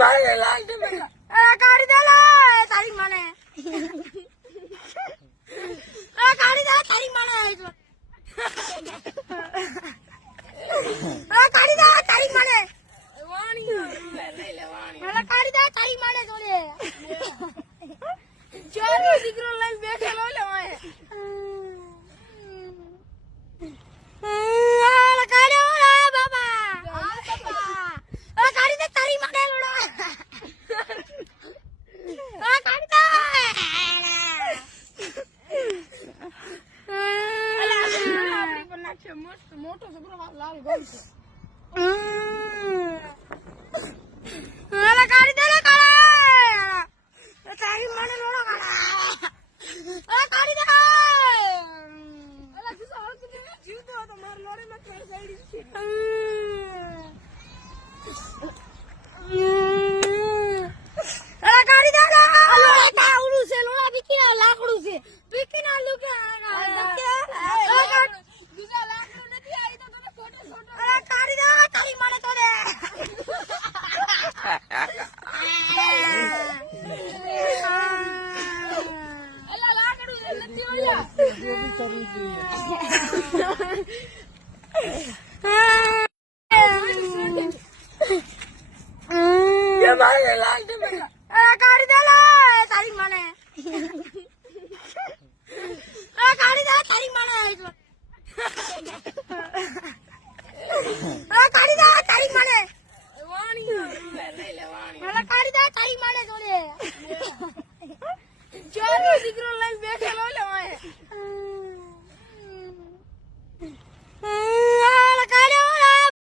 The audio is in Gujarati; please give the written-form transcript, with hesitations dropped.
મારે લાલ દે બેટા કાઢી દે લે તારી મને કાઢી દે તારી મને કાઢી દે તારી મને વાણી લઈ લે વાણી મને કાઢી દે તારી મને જોડે ચાલો દીકરો લઈને બેઠેલો લે ઓય કાઢ્યો રે બાબા કાઢી દે તારી મને લોડા કાઢી દે આપણી પર નાખશે મોટો છોકરો લાલ ગમ છે કાઢી દે કાળા તારી મને લોડા કાઢા કાઢી દે જીવતો હતો માર લોડે માં મારી સાઈડ છે કાઢી દે લોડા કાવડું છે લોડા બીકીના લાકડું છે બીકીના લુકે બીજા લાકડું નથી આવી તો તને ફોટો ફોટો કાઢી દે તારી મને તો દે એલા લાકડું છે નથી ઓળ્યા મારે લાલ દે બેટા કાઢી દે લે તારી મને કાઢી દે તારી મને કાઢી દે તારી મને વાણી લઈ લે વાણી મને કાઢી દે તારી મને જોડે ચાલો દીકરો લઈને બેઠેલો